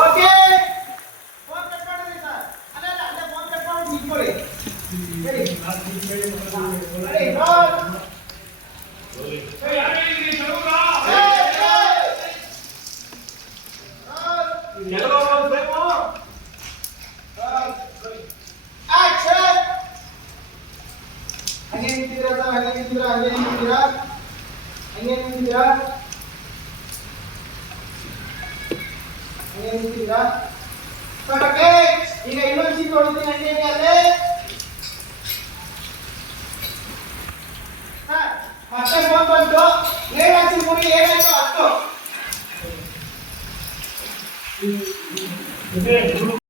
okay phone cut ಮಾಡಿದ್ರಿ sir ಅಲ್ಲ phone cut ಮಾಡಿ ನಿಂತ್ಕೊಳ್ಳಿ ಹೇಳಿ ರೆಡಿ ರೋಲ್ ಹಂಗೆ ನಿಂತಿದ್ದೀರಾ ಸರ್ ಹಂಗೆ ನಿಂತಿದ್ದೀರಾ ಓಕೆ ಈಗ ಇನ್ನೊಂದು ಸೀಟ್ ಹೊಡಿತೀನಿ ಹಂಗೆ ಅಲ್ಲೇ ಮತ್ತೆ ಫೋನ್ ಬಂತು ಏನಾಯ್ತು ಮುಗಿ ಏನಾಯ್ತು ಅಷ್ಟು